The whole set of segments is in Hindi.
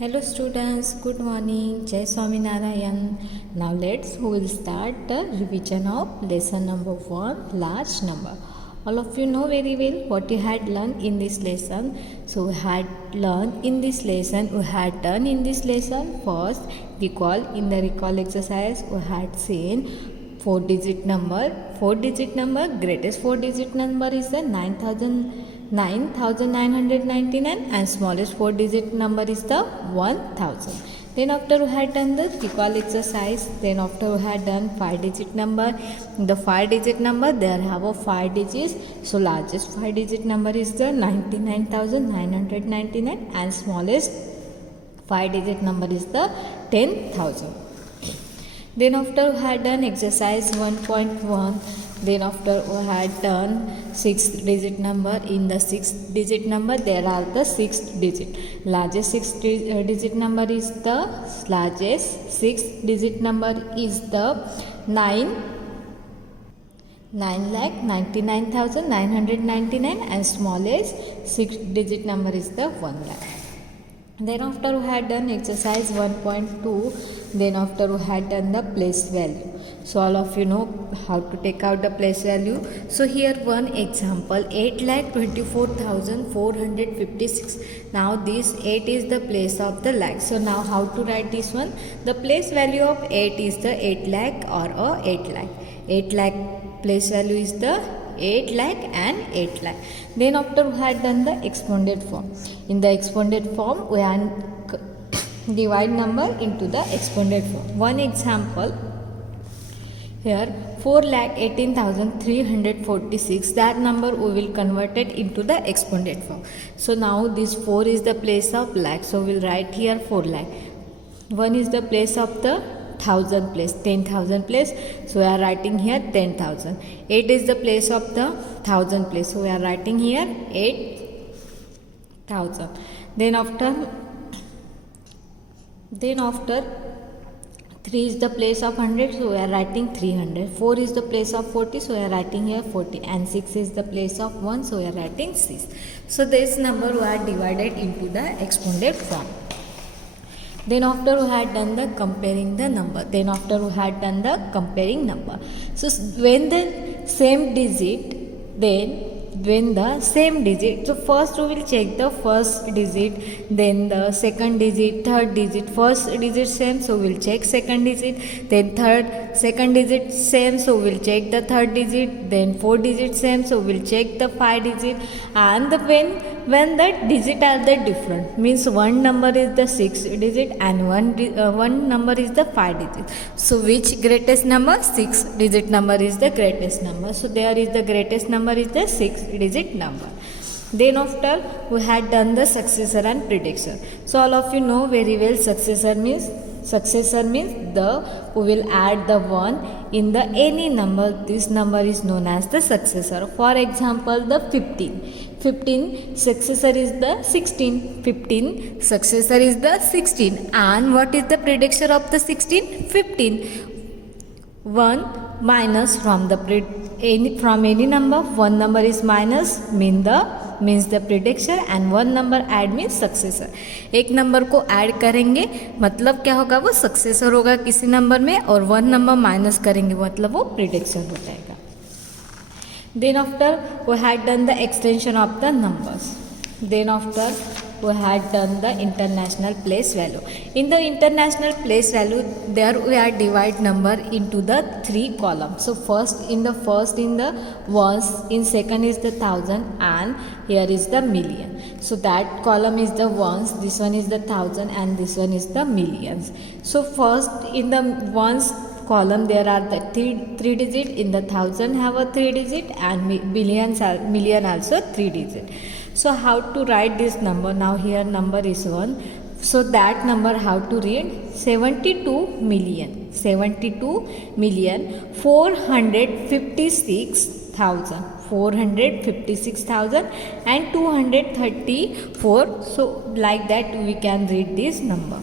Hello students, good morning. Jai Swaminarayan. Now we will start the revision of lesson number 1, large number. All of you know very well what you had learned in this lesson. So we had learned in this lesson, we had done in this lesson first recall. In the recall exercise we had seen 4-digit number. 4-digit number, greatest 4-digit number is the 9,999 and smallest 4-digit number is the 1000. Then after we had done the recall exercise, then after we had done 5-digit number. The 5-digit number, there have a 5 digits. So largest 5-digit number is the 99,999 and smallest 5-digit number is the 10,000. Then after we had done exercise 1.1, then after we had done 6-digit number. In the 6-digit number there are the 6 digit. Largest 6-digit number is the 9,99,999 and smallest 6-digit number is the 1 lakh. Then after we had done exercise 1.2, then after we had done the place value. So all of you know how to take out the place value. So here one example, 8,24,456. Now this 8 is the place of the lakh. So now how to write this one? The place value of 8 is the 8 lakh or 8 lakh. 8 lakh place value is the 8 lakh and 8 lakh. Then after we had done the expanded form. In the expanded form we had divide number into the expanded form. One example here, 4,18,346. That number we will convert it into the expanded form. So now this 4 is the place of lakh. So we will write here 4 lakh. 1 is the place of the 1000 place, 10,000 place. So we are writing here 10,000. 8 is the place of the 1000 place. So we are writing here 8,000. Then after 3 is the place of 100, so we are writing 300. 4 is the place of 40, so we are writing here 40. And 6 is the place of 1, so we are writing 6. So this number we are divided into the expanded form. Then after we had done the comparing the number. So when the same digit, so first we will check the first digit, then the second digit, third digit. First digit same, so we will check second digit, then second digit same, so we will check the third digit, then 4 digit same, so we will check the 5 digit. And when the digit are the different, means one number is the 6 digit and one number is the 5 digit. So which greatest number? 6 digit number is the greatest number. So there is the greatest number is the 6 digit number. Then after we had done the successor and predecessor. So all of you know very well successor means we will add the 1 in the any number. This number is known as the successor. For example, the 15 successor is the 16. 15 successor is the 16. And what is the predecessor of the 16? 15. 1 minus from any number. One number is minus means the predecessor and one number add means successor. एक नंबर को ऐड करेंगे मतलब क्या होगा, वो सक्सेसर होगा किसी नंबर में, और वन नंबर माइनस करेंगे मतलब वो प्रेडिक्शन हो जाएगा. Then after we had done the extension of the numbers. Then after we had done the international place value. In the international place value, there we are divide number into the 3 columns. So first in the ones, in second is the thousand, and here is the million. So that column is the ones, this one is the thousand, and this one is the millions. So first in the ones column there are the 3 digit. In the thousand have a 3 digit, and million also 3 digit. So how to write this number? Now here number is 1. So that number how to read? 72,456,456,000 and 234. So like that we can read this number.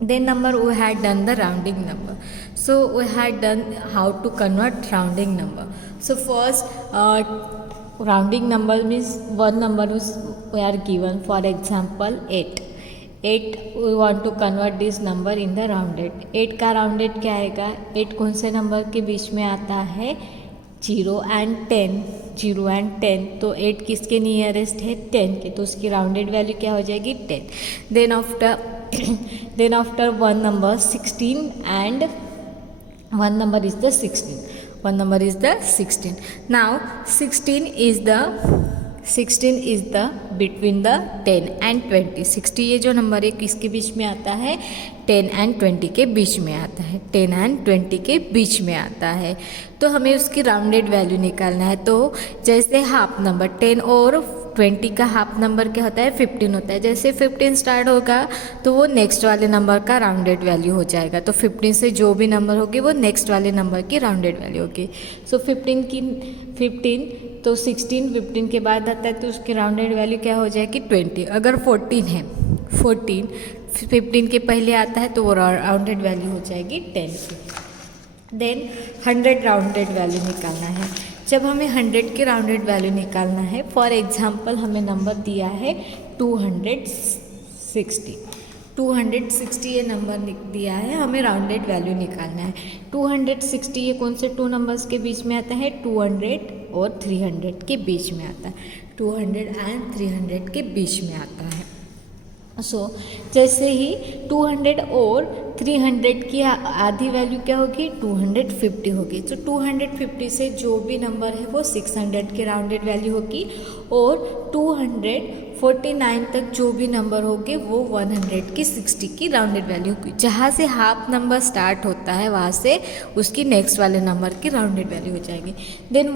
Then number we had done the rounding number. So we had done how to convert rounding number. So first rounding number means one number we are given, for example 8. 8 we want to convert this number in the rounded. 8 का राउंडेड क्या आएगा? 8 कौन से नंबर के बीच में आता है? 0 एंड 10. 0 एंड 10, तो 8 किसके नियरेस्ट है? 10 के, तो उसकी राउंडेड वैल्यू क्या हो जाएगी? 10. Then after one number 16 and one number is the 16. One number is the 16. Now 16 is the between the 10 and 20. 60 ये जो नंबर है किसके बीच में आता है? 10 एंड 20 के बीच में आता है. 10 एंड 20 के बीच में आता है. तो हमें उसकी राउंडेड वैल्यू निकालना है. तो जैसे हाफ नंबर 10 और 20 का हाफ नंबर क्या होता है? 15 होता है. जैसे 15 स्टार्ट होगा तो वो नेक्स्ट वाले नंबर का राउंडेड वैल्यू हो जाएगा. तो 15 से जो भी नंबर होगी वो नेक्स्ट वाले नंबर की राउंडेड वैल्यू होगी. सो 15 तो 16 15 के बाद आता है तो उसकी राउंडेड वैल्यू क्या हो जाएगी? 20. अगर 14 है, 14 15 के पहले आता है तो वो राउंडेड वैल्यू हो जाएगी 10 की. देन 100 राउंडेड वैल्यू निकालना है. जब हमें 100 की राउंडेड वैल्यू निकालना है, फॉर एग्जांपल हमें नंबर दिया है 260. 260 ये नंबर दिया है, हमें राउंडेड वैल्यू निकालना है. 260 ये कौन से 2 नंबर्स के बीच में आता है? 200 और 300 के बीच में आता है. 200 एंड 300 के बीच में आता है. जैसे ही 200 और 300 की आधी वैल्यू क्या होगी? 250 होगी. तो 250 से जो भी नंबर है वो 600 की राउंडेड वैल्यू होगी, और 249 तक जो भी नंबर होंगे वो 100 की 60 की राउंडेड वैल्यू होगी. जहाँ से हाफ नंबर स्टार्ट होता है वहाँ से उसकी नेक्स्ट वाले नंबर की राउंडेड वैल्यू हो जाएगी. देन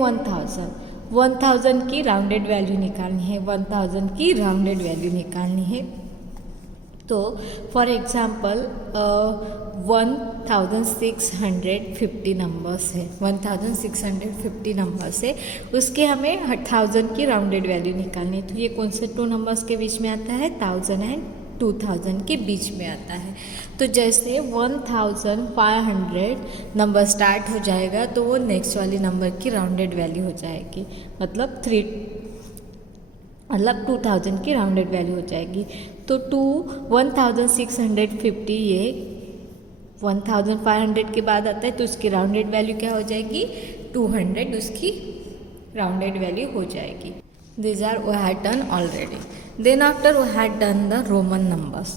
1000 की राउंडेड वैल्यू निकालनी है. 1000 की राउंडेड वैल्यू निकालनी है. तो फॉर एग्जांपल 1650 नंबर्स है. 1650 नंबर्स है, उसके हमें 1000 की राउंडेड वैल्यू निकालनी है. तो ये कौन से 2 नंबर्स के बीच में आता है? 1000 एंड 2000 के बीच में आता है. तो जैसे 1500 नंबर स्टार्ट हो जाएगा तो वो नेक्स्ट वाले नंबर की राउंडेड वैल्यू हो जाएगी, मतलब 2000 की राउंडेड वैल्यू हो जाएगी. तो 1650 ये 1500 के बाद आता है तो उसकी राउंडेड वैल्यू क्या हो जाएगी? 200 उसकी राउंडेड वैल्यू हो जाएगी. These are we had done already. Then after we had done the Roman numbers.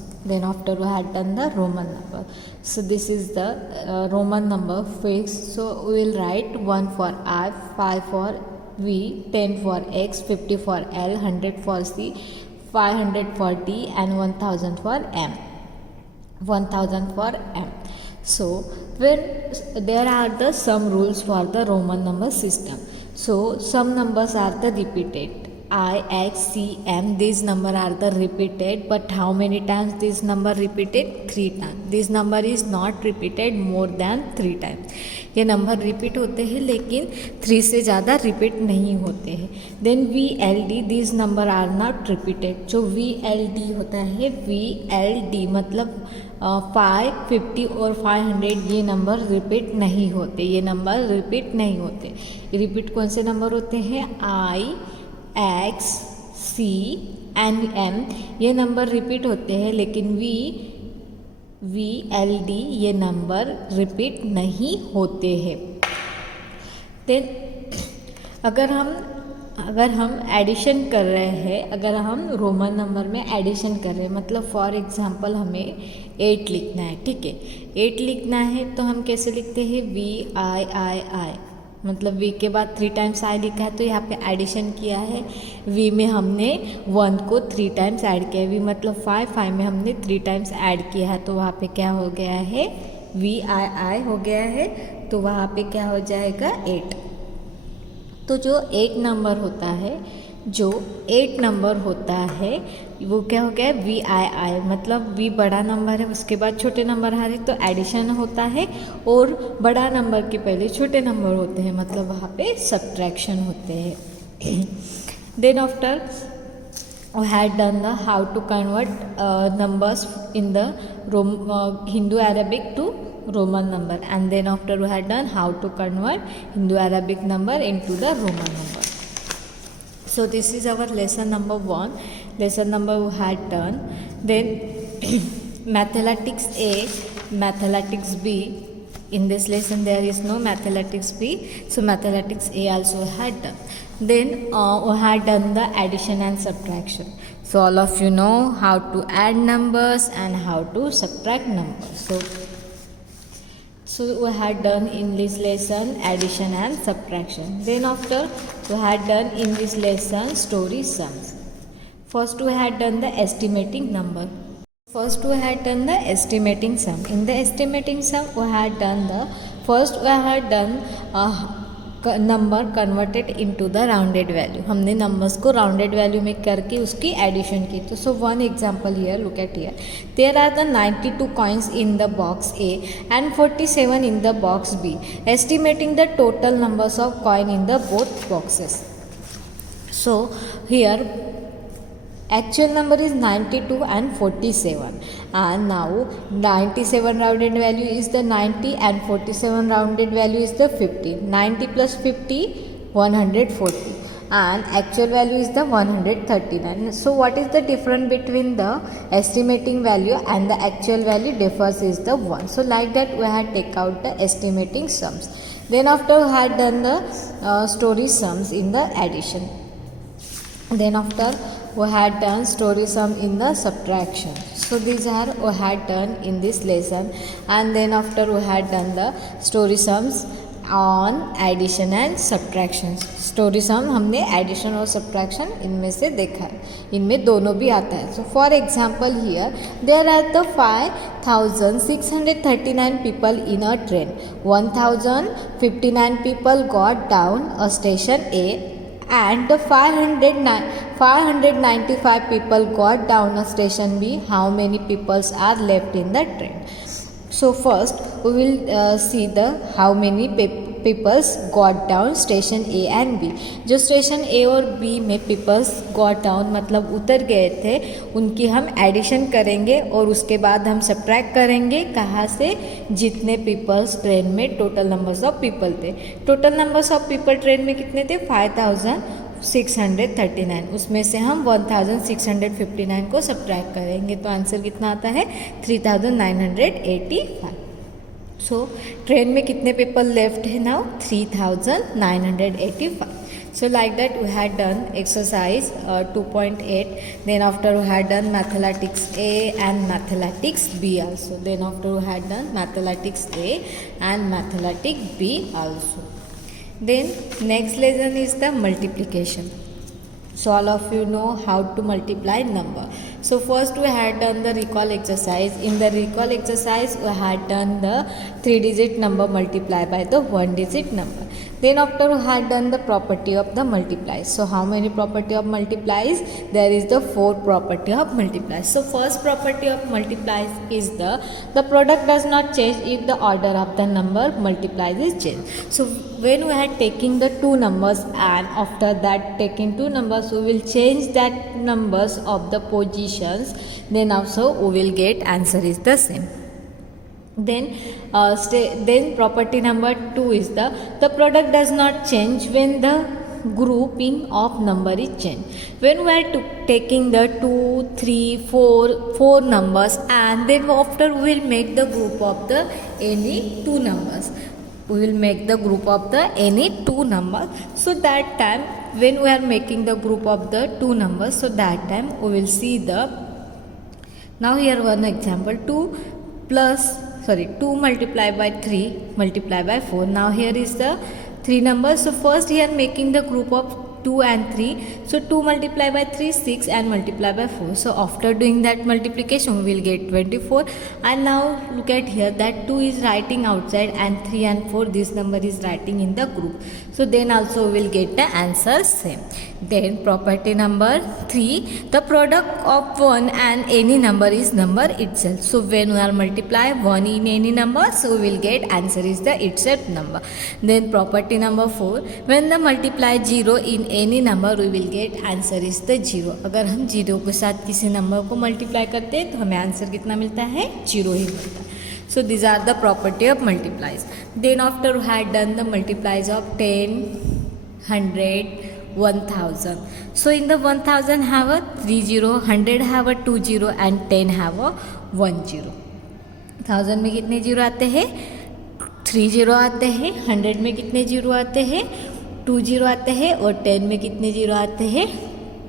So this is the Roman number fixed. So we will write 1 for I, 5 for V, 10 for X, 50 for L, 100 for C, 500 for D, and 1000 for M. 1000 for M. So when there are the some rules for the Roman number system. So some numbers are the repeated. I, X, C, M, these number are the repeated, but how many times this number repeated? 3 times. This number is not repeated more than 3 times. ये नंबर रिपीट होते हैं लेकिन 3 से ज़्यादा रिपीट नहीं होते हैं. Then VLD, this number are not repeated. जो VLD होता है, VLD मतलब 5, 50 और 500 ये नंबर रिपीट नहीं होते. ये नंबर रिपीट नहीं होते. रिपीट कौन से नंबर होते हैं? I, X, C and M ये नंबर रिपीट होते हैं, लेकिन VLD ये नंबर रिपीट नहीं होते हैं. देन अगर हम एडिशन कर रहे हैं, अगर हम रोमन नंबर में एडिशन कर रहे हैं, मतलब फॉर एग्जांपल हमें 8 लिखना है. ठीक है, 8 लिखना है तो हम कैसे लिखते हैं? VII, मतलब V के बाद 3 टाइम्स I लिखा है तो यहाँ पे एडिशन किया है. V में हमने 1 को 3 टाइम्स ऐड किया है. V मतलब 5 में हमने 3 टाइम्स ऐड किया है तो वहाँ पे क्या हो गया है? VII हो गया है. तो वहाँ पे क्या हो जाएगा? 8. तो जो 8 नंबर होता है वो क्या हो गया? VII मतलब V बड़ा नंबर है, उसके बाद छोटे नंबर आ रहे तो एडिशन होता है, और बड़ा नंबर के पहले छोटे नंबर होते हैं, मतलब वहाँ पे सब्ट्रैक्शन होते हैं. Then after we had done the how to convert numbers in the Hindu Arabic to Roman number, and then after we had done how to convert Hindu Arabic number into the Roman number. So this is our lesson number 1. Lesson number we had done. Then mathematics A, mathematics B. In this lesson there is no mathematics B, so mathematics A also had done. Then we had done the addition and subtraction. So all of you know how to add numbers and how to subtract numbers. So we had done in this lesson addition and subtraction. Then after we had done in this lesson story sums. First we had done the estimating number. First we had done the estimating sum. In the estimating sum we had done the first we had done number converted into the rounded value. हमने नंबर्स को राउंडेड वैल्यू में करके उसकी एडिशन की. तो so one example here, look at here. There are the 92 coins in the box A and 47 in the box B. Estimating the total numbers of coin in the both boxes. So here actual number is 92 and 47, and now 97 rounded value is the 90 and 47 rounded value is the 50. 90 plus 50 140 and actual value is the 139. So what is the difference between the estimating value and the actual value? Differs is the 1. So like that we had take out the estimating sums. Then after we had done the story sums in the addition. Then after we had done story sum in the subtraction. So these are we had done in this lesson. And then after we had done the story sums on addition and subtraction. Story sum हमने एडिशन और सब्ट्रैक्शन इनमें से देखा है, इनमें दोनों भी आता है. So for example here there are the 5639 people in a train. 1059 people got down a station A and the 595 people got down a station B. How many peoples are left in the train? So first we will see the how many peoples got down station A and B. जो स्टेशन A और B में peoples got down मतलब उतर गए थे, उनकी हम एडिशन करेंगे और उसके बाद हम सब्ट्रैक्ट करेंगे. कहाँ से? जितने peoples ट्रेन में टोटल नंबर्स ऑफ पीपल थे. Total numbers of people train में कितने थे? 5639. उसमें से हम 1659 को सब्ट्रैक्ट करेंगे तो आंसर कितना आता है? 3985. सो ट्रेन में कितने पीपल लेफ्ट है now? 3985. So like that we had done exercise 2.8. Then after we had done mathematics A and mathematics B also. Then after we had done mathematics A and mathematics B also. Then next lesson is the multiplication. So all of you know how to multiply number. So first we had done the recall exercise. In the recall exercise we had done the 3-digit number multiplied by the 1-digit number. Then after we had done the property of the multiplies. So how many property of multiplies? There is the 4 property of multiplies. So first property of multiplies is the product does not change if the order of the number multiplies is changed. So when we had taking the two numbers and after that taking two numbers we will change that numbers of the positions, then also we will get answer is the same. Then property number 2 is the product does not change when the grouping of number is changed. When we are taking the 2, 3, 4 numbers and then after we will make the group of the any two numbers. We will make the group of the any two numbers. So that time when we are making the group of the two numbers, so that time we will see the, now here one example, 2 multiplied by 3 multiplied by 4. Now here is the 3 numbers. So first here making the group of 2 and 3. So 2 multiplied by 3 6 and multiplied by 4. So after doing that multiplication we will get 24. And now look at here that 2 is writing outside and 3 and 4 this number is writing in the group. So then also we will get the answer same. Then property number 3, the product of 1 and any number is number itself. So when we are multiply 1 in any number, so we will get answer is the itself number. Then property number 4, when the multiply 0 in any number we will get answer is the 0. अगर हम 0 के साथ किसी नंबर को मल्टीप्लाई करते हैं तो हमें आंसर कितना मिलता है? 0 ही मिलता है. So these are the property of multiplies. Then after we had done the multiplies of 10, 100, 1000. So in the 1000 have a 3 0, 100 have a 2 0 and 10 have a 1 0। 1000 में कितने जीरो आते हैं? 3 जीरो आते हैं। 100 में कितने जीरो आते हैं? 2 जीरो आते हैं। और 10 में कितने जीरो आते हैं?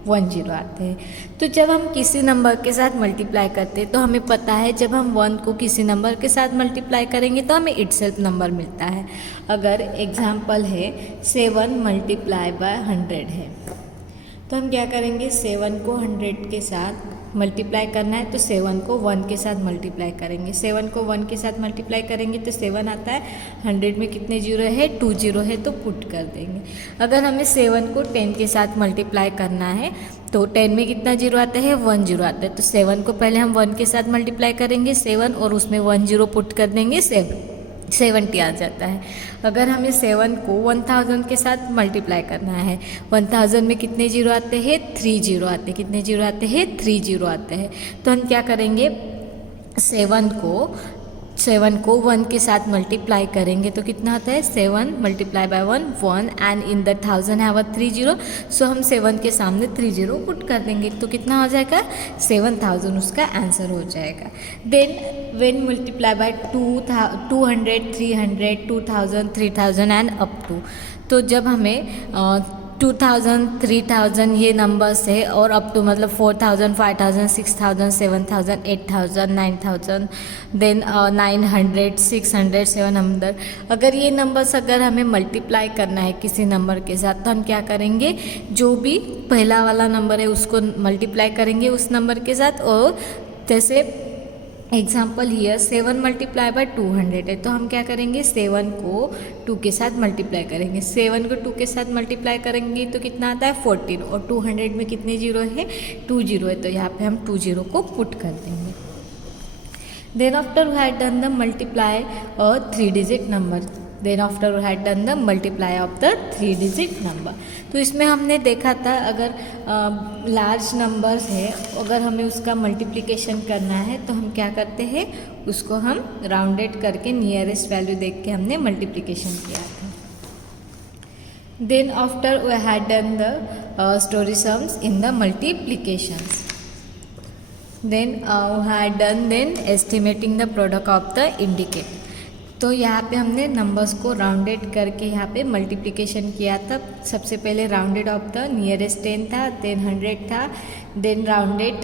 1 जीरो आते हैं। तो जब हम किसी नंबर के साथ मल्टीप्लाई करते हैं तो हमें पता है जब हम 1 को किसी नंबर के साथ मल्टीप्लाई करेंगे तो हमें इटसेल्फ नंबर मिलता है। अगर एग्जाम्पल है 7 मल्टीप्लाई बाय 100 है तो हम क्या करेंगे? 7 को 100 के साथ मल्टीप्लाई करना है तो 7 को 1 के साथ मल्टीप्लाई करेंगे। 7 को 1 के साथ मल्टीप्लाई करेंगे तो 7 आता है। 100 में कितने जीरो है? 2 जीरो है तो पुट कर देंगे। अगर हमें 7 को 10 के साथ मल्टीप्लाई करना है तो 10 में कितना जीरो आता है? 1 जीरो आता है। तो 7 को पहले हम 1 के साथ मल्टीप्लाई करेंगे 7 और उसमें 1 जीरो पुट कर देंगे 70 आ जाता है। अगर हमें 7 को 1000 के साथ मल्टीप्लाई करना है 1000 में कितने जीरो आते हैं? 3 जीरो आते हैं। कितने जीरो आते हैं? 3 जीरो आते हैं। तो हम क्या करेंगे? 7 को 1 के साथ मल्टीप्लाई करेंगे तो कितना आता है? 7 multiply by 1 and in the 1000 have 3 zero. So हम 7 के सामने 3 जीरो पुट कर देंगे तो कितना हो जाएगा? 7000 उसका आंसर हो जाएगा। Then when multiply by 200 300 2000 3000 and up to, तो जब हमें 2000 3000 ये नंबर्स है और अप टू मतलब 4000 5000 6000 7000 8000 9000 देन 900 600 700, अगर ये नंबर्स अगर हमें मल्टीप्लाई करना है किसी नंबर के साथ तो हम क्या करेंगे? जो भी पहला वाला नंबर है उसको मल्टीप्लाई करेंगे उस नंबर के साथ। और जैसे एग्जाम्पल हियर 7 मल्टीप्लाई बाय 200 है तो हम क्या करेंगे? 7 को 2 के साथ मल्टीप्लाई करेंगे। 7 को 2 के साथ मल्टीप्लाई करेंगे तो कितना आता है? 14। और 200 में कितने जीरो है? 2 जीरो है तो यहाँ पे हम 2 जीरो को पुट कर देंगे। Then after we had done the multiply और 3 digit number. Then after we had done the multiply of the 3 digit number. तो इसमें हमने देखा था अगर लार्ज नंबर्स है अगर हमें उसका मल्टीप्लिकेशन करना है तो हम क्या करते हैं? उसको हम राउंडेड करके नियरेस्ट वैल्यू देख के हमने मल्टीप्लिकेशन किया था। Then after we had done the story sums in the multiplications. Then we had done then estimating the product of the indicate. तो यहाँ पे हमने नंबर्स को राउंडेड करके यहाँ पे मल्टीप्लिकेशन किया था। सबसे पहले राउंडेड ऑफ द नियरेस्ट 10 था, देन 100 था, then rounded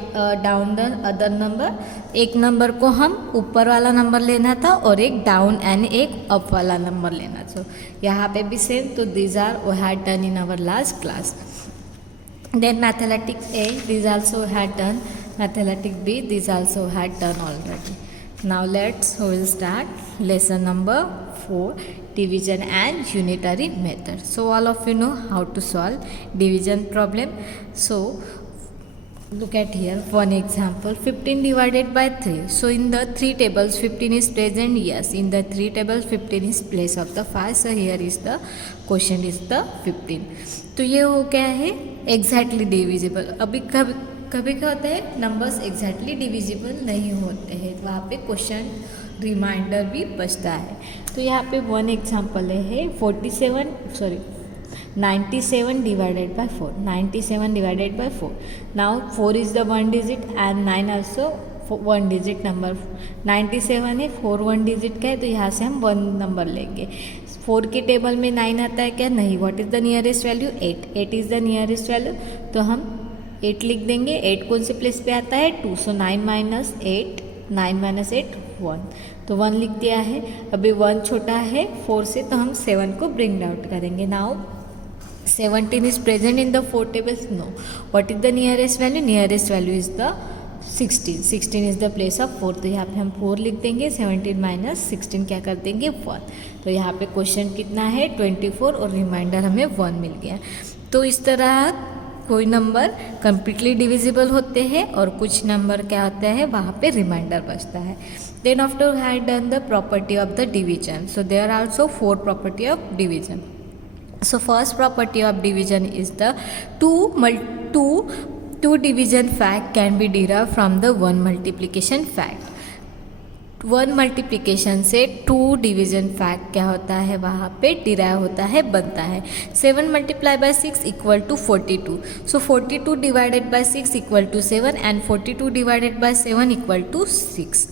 down the other number. एक नंबर को हम ऊपर वाला नंबर लेना था और एक डाउन एंड एक अप वाला नंबर लेना था। यहाँ पे भी सेम। तो these are we had done in our last class. Then mathematics A, these also had done. Mathematics B, these also had done already. Now we will start lesson number 4, division and unitary method. So all of you know how to solve division problem. So look at here one example, 15 divided by 3. So in the 3 tables 15 is present. Yes, in the 3 tables 15 is place of the 5. So here is the question is the 15. तो ये हो गया है एग्जैक्टली डिविजिबल। अभी कभी क्या होता है नंबर्स एग्जैक्टली डिविजिबल नहीं होते हैं, वहाँ पे क्वेश्चन रिमाइंडर भी बचता है। तो यहाँ पे वन एग्जांपल है 97 divided by 4। 97 divided by 4। Now 4 is the 1 digit and 9 also 1 digit number. 97 है, 4 1 डिजिट का है तो यहाँ से हम 1 नंबर लेंगे। 4 के टेबल में 9 आता है क्या? नहीं। What is the nearest value? 8 is the nearest value तो हम 8 लिख देंगे। 8 कौन से प्लेस पे आता है? 2। सो 9 माइनस 8 1, तो 1 लिख दिया है। अभी 1 छोटा है 4 से तो हम 7 को ब्रिंग आउट करेंगे। Now 17 is present in the 4 tables. No. What is the nearest value? Nearest value is the 16। 16 is the place of 4 तो यहाँ पे हम 4 लिख देंगे। 17 माइनस 16 क्या कर देंगे? 1। तो यहाँ पे क्वेश्चन कितना है? 24 और रिमाइंडर हमें 1 मिल गया। तो इस तरह कोई नंबर कम्प्लीटली डिविजिबल होते हैं और कुछ नंबर क्या होता है वहाँ पे रिमाइंडर बचता है। Then after had done the property of the division. So there are also 4 property of division. So first property of division is the two division fact can be derived from the one multiplication fact. 1 multiplication से 2 डिवीजन फैक्ट क्या होता है, वहाँ पे डिराइव होता है, बनता है। 7 multiply by 6 equal to 42। So 42 divided by 6 equal to 7 and 42 divided by 7 equal to 6।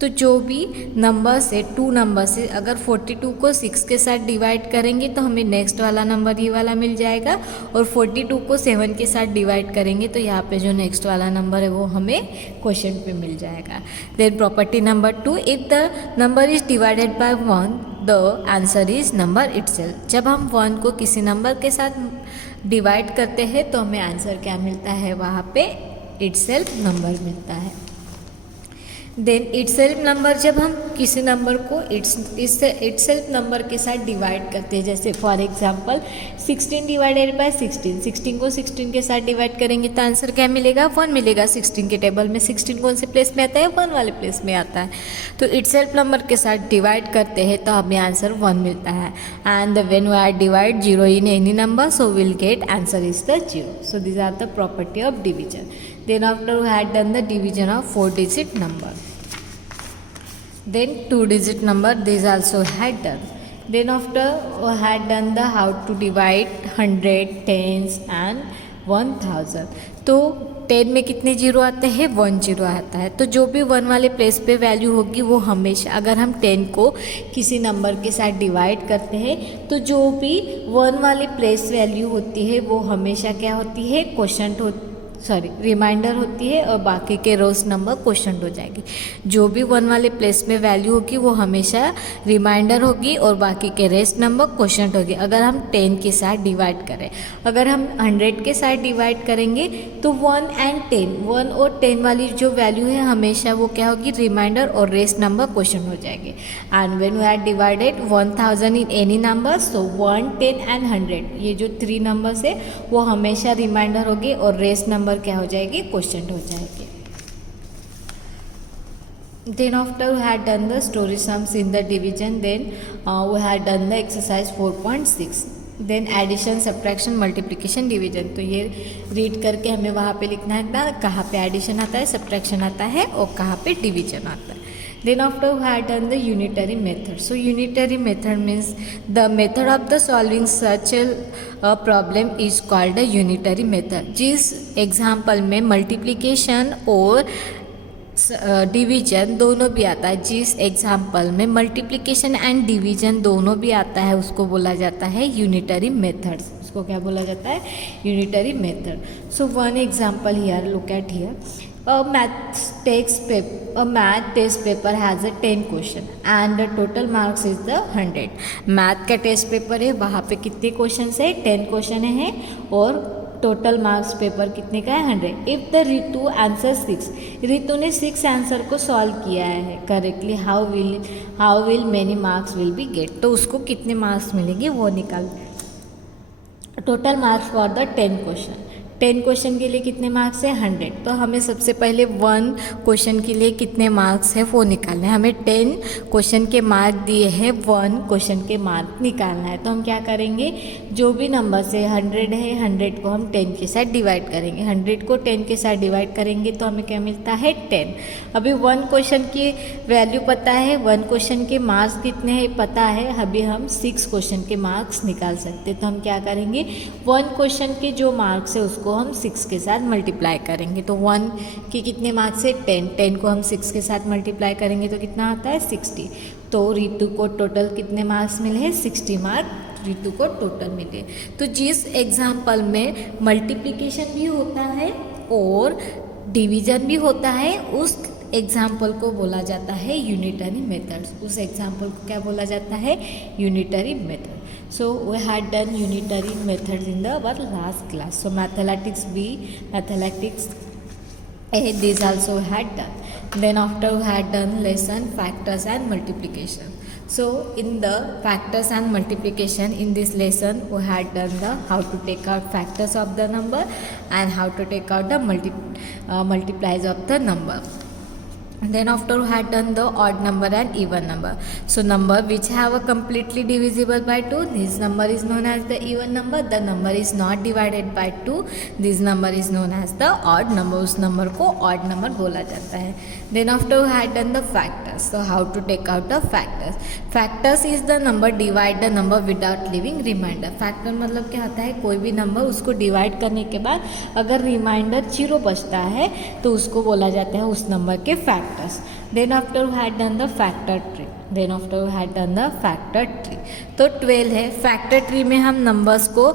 तो जो भी नंबर से 2 नंबर से अगर 42 को 6 के साथ डिवाइड करेंगे तो हमें नेक्स्ट वाला नंबर ये वाला मिल जाएगा, और 42 को 7 के साथ डिवाइड करेंगे तो यहाँ पे जो नेक्स्ट वाला नंबर है वो हमें क्वेश्चन पे मिल जाएगा। Then property number 2, if the number is divided by 1 the answer is number itself. जब हम 1 को किसी नंबर के साथ डिवाइड करते हैं तो हमें आंसर क्या मिलता है, वहाँ पे इटसेल्फ नंबर मिलता है। देन इटसेल्फ नंबर जब हम किसी नंबर को इटसेल्फ नंबर के साथ डिवाइड करते हैं, जैसे फॉर एग्जांपल 16 डिवाइडेड बाय 16, 16 को 16 के साथ डिवाइड करेंगे तो आंसर क्या मिलेगा, 1 मिलेगा। 16 के टेबल में 16 कौन से प्लेस में आता है, 1 वाले प्लेस में आता है। तो इटसेल्फ नंबर के साथ डिवाइड करते हैं तो हमें आंसर 1 मिलता है। And when we are divide 0 in any number so will get answer is the 0। So this are the property of division. Then after we had done the division of 4-digit number. Then 2-digit number, this also had done. Then after we had done the how to divide 100, tens and 1000. तो 10 में कितने जीरो आते हैं, 1 जीरो आता है। तो जो भी 1 वाले प्लेस पे वैल्यू होगी वो हमेशा, अगर हम 10 को किसी नंबर के साथ डिवाइड करते हैं तो जो भी 1 वाले प्लेस वैल्यू होती है वो हमेशा क्या होती है, रिमाइंडर होती है, और बाकी के रोज नंबर क्वोशंट हो जाएगी। जो भी 1 वाले प्लेस में वैल्यू होगी वो हमेशा रिमाइंडर होगी और बाकी के रेस्ट नंबर क्वोशंट होगी। अगर हम 10 के साथ डिवाइड करें, अगर हम 100 के साथ डिवाइड करेंगे तो 1 एंड 10, 1 और 10 वाली जो वैल्यू है हमेशा वो क्या होगी, रिमाइंडर और रेस्ट नंबर क्वोशंट हो जाएंगे। And when we have divided 1000 in any number so 1, 10 and 100, ये जो 3 नंबर्स है वो हमेशा रिमाइंडर होगी और रेस्ट नंबर क्या हो जाएगी, क्वोशंट हो जाएगी। Then after we had done the story sums in the division, then we had done the exercise 4.6. Then addition, subtraction, multiplication, division. तो ये रीड करके हमें वहाँ पे लिखना है ना, कहाँ पे एडिशन आता है, सब्ट्रैक्शन आता है और कहाँ पे डिवीजन आता है। Then after we had done the unitary method. So unitary method means the method of the solving such a problem is called a unitary method. जिस एग्जाम्पल में मल्टीप्लिकेशन और डिवीजन दोनों भी आता है, जिस एग्जाम्पल में मल्टीप्लिकेशन एंड डिवीजन दोनों भी आता है उसको बोला जाता है यूनिटरी मेथड। उसको क्या बोला जाता है, unitary method. So one example here, look at here, a math test paper has a 10 question and the total marks is the 100. Math का टेस्ट पेपर है, वहाँ पे कितने क्वेश्चन है, 10 क्वेश्चन है और टोटल मार्क्स पेपर कितने का है, 100। If the Ritu answer 6, Ritu ने 6 आंसर को सॉल्व किया है correctly, how will many marks will be get, तो उसको कितने मार्क्स मिलेंगे वो निकाल। Total marks for the 10 question, 10 question के लिए कितने मार्क्स है, 100। तो हमें सबसे पहले 1 क्वेश्चन के लिए कितने मार्क्स है वो निकालना है। हमें 10 क्वेश्चन के मार्क दिए हैं, 1 क्वेश्चन के मार्क निकालना है। तो हम क्या करेंगे, जो भी नंबर से 100 है, 100 को हम 10 के साथ डिवाइड करेंगे। 100 को 10 के साथ डिवाइड करेंगे तो हमें क्या मिलता है, 10। अभी 1 क्वेश्चन की वैल्यू पता है, 1 क्वेश्चन के मार्क्स कितने हैं पता है, अभी हम 6 क्वेश्चन के मार्क्स निकाल सकते। तो हम क्या करेंगे, 1 क्वेश्चन के जो मार्क्स है उसको हम 6 के साथ मल्टीप्लाई करेंगे। तो 1 के कितने मार्क्स है, 10, 10 को हम 6 के साथ मल्टीप्लाई करेंगे तो कितना आता है, 60। तो रितु को टोटल कितने मार्क्स मिले हैं, 60 मार्क रितु को टोटल मिले। तो जिस एग्जाम्पल में मल्टीप्लिकेशन भी होता है और डिवीजन भी होता है उस एग्जाम्पल को बोला जाता है यूनिटरी मेथड्स। उस एग्जाम्पल को क्या बोला जाता है, unitary method. So we had done unitary methods in our last class. So mathematics B, mathematics A, these also we had done. Then after we had done lesson factors and multiplication. So in the factors and multiplication in this lesson we had done the how to take out factors of the number and how to take out the multiplies of the number. Then after we had done the odd number and even number. So number which have a completely divisible by 2, this number is known as the even number. The number is not divided by 2, this number is known as the odd number. उस number को odd number बोला जाता है। Then after we had done the factor. factors. So how to take out the factors? Factors is the number divide the number without leaving remainder. Factor मतलब क्या होता है, कोई भी नंबर उसको डिवाइड करने के बाद अगर रिमाइंडर 0 बचता है तो उसको बोला जाता है उस नंबर के factors. Then after we had done the factor tree. तो 12 है. फैक्टर ट्री में हम नंबर्स को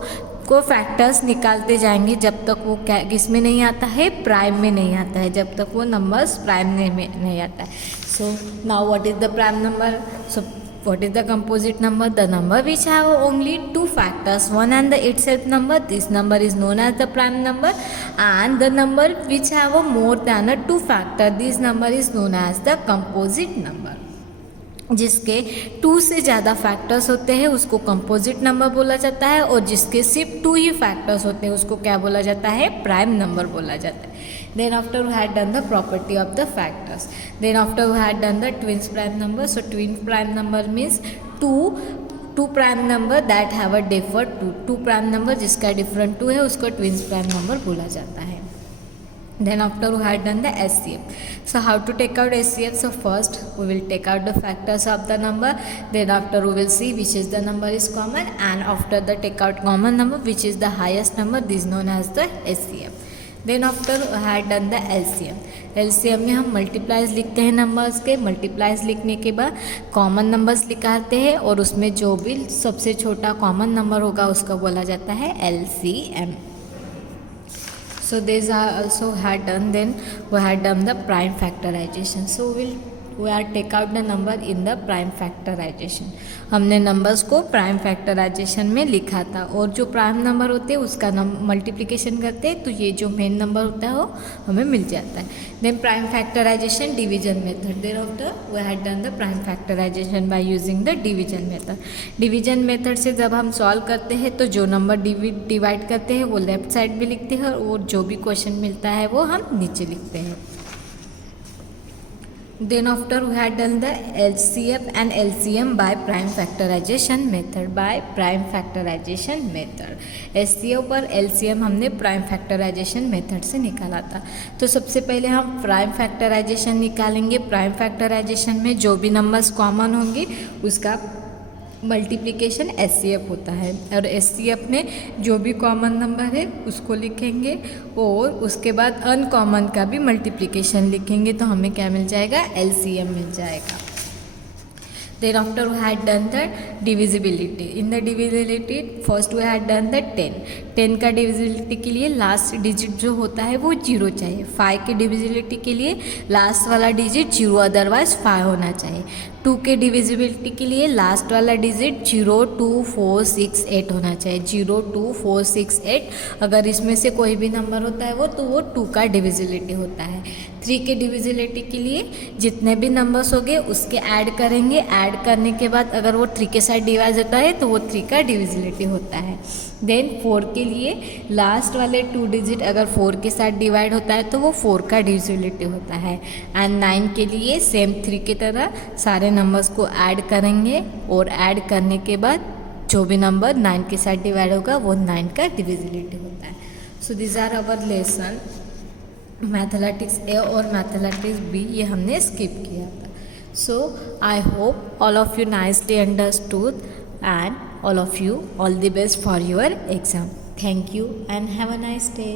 फैक्टर्स निकालते जाएंगे जब तक वो किस में नहीं आता है, प्राइम में नहीं आता है, जब तक वो नंबर्स प्राइम में नहीं आता है. So now what is the prime number? So what is the composite number? The number which have only two factors, one and the itself number, this number is known as the prime number, and the number which have a more than a two factor, this number is known as the composite number. जिसके 2 से ज़्यादा फैक्टर्स होते हैं उसको कंपोजिट नंबर बोला जाता है, और जिसके सिर्फ 2 ही फैक्टर्स होते हैं उसको क्या बोला जाता है, प्राइम नंबर बोला जाता है. Then after we had done the property of the factors. Then after we had done the twins prime number. So twin prime number means two prime number that have a differ two prime number जिसका डिफरेंट 2 है उसको ट्विन्स प्राइम नंबर बोला जाता है. Then after we had done the SCF. So how to take out SCF? So first we will take out the factors of the number. Then after we will see which is the number is common, and after the take out common number which is the highest number, this is known as the SCF. Then after we had done the LCM. LCM में हम मल्टीप्लाइज लिखते हैं नंबर्स के. मल्टीप्लाइज लिखने के बाद कॉमन नंबर्स निकालते हैं और उसमें जो भी सबसे छोटा कॉमन नंबर होगा उसका बोला जाता है LCM. So these are also had done. Then we had done the prime factorization. So we are take out the number in the prime factorization. हमने नंबर्स को प्राइम फैक्टराइजेशन में लिखा था, और जो प्राइम नंबर होते हैं उसका मल्टीप्लिकेशन करते हैं तो ये जो मेन नंबर होता है वो हमें मिल जाता है. देन prime factorization division method. Then after we had done the prime factorization by using the division method. Division method से जब हम सॉल्व करते हैं तो जो नंबर डिवाइड करते हैं वो लेफ्ट साइड भी लिखते हैं, और जो भी क्वेश्चन मिलता है वो हम नीचे लिखते हैं. Then after we had done the LCF and LCM by prime factorization method. SCF और LCM हमने प्राइम फैक्टराइजेशन मेथड से निकाला था. तो सबसे पहले हम प्राइम फैक्टराइजेशन निकालेंगे. प्राइम फैक्टराइजेशन में जो भी नंबर्स कॉमन होंगे उसका मल्टीप्लिकेशन SCF होता है, और SCF में जो भी कॉमन नंबर है उसको लिखेंगे और उसके बाद अनकॉमन का भी मल्टीप्लिकेशन लिखेंगे तो हमें क्या मिल जाएगा, LCM मिल जाएगा. Then after we had done the divisibility. In the divisibility first we had done the 10. 10 का डिविजिबिलिटी के लिए लास्ट डिजिट जो होता है वो 0 चाहिए. 5 के डिविजिबिलिटी के लिए लास्ट वाला डिजिट 0 अदरवाइज 5 होना चाहिए. 2 के डिविजिबिलिटी के लिए लास्ट वाला डिजिट 0, 2, 4, 6, 8 होना चाहिए. 0, 2, 4, 6, 8 अगर इसमें से कोई भी नंबर होता है तो वो 2 का डिविजिबिलिटी होता है. 3 के डिविजिबिलिटी के लिए जितने भी नंबर्स होंगे उसके ऐड करेंगे. ऐड करने के बाद अगर वो 3 के साथ डिवाइड होता है तो वो 3 का डिविजिबिलिटी होता है. देन 4 के लिए लास्ट वाले 2 डिजिट अगर 4 के साथ डिवाइड होता है तो वो 4 का डिविजिबिलिटी होता है. एंड 9 के लिए सेम 3 की तरह सारे नंबर्स को ऐड करेंगे, और ऐड करने के बाद जो भी नंबर 9 के साथ डिवाइड होगा वो 9 का डिविजिबिलिटी होता है. So this are our lesson. Mathematics A और मैथमेटिक्स बी ये हमने स्किप किया था. So I hope all of you nicely understood, and all of you all the best for your exam. Thank you and have a nice day.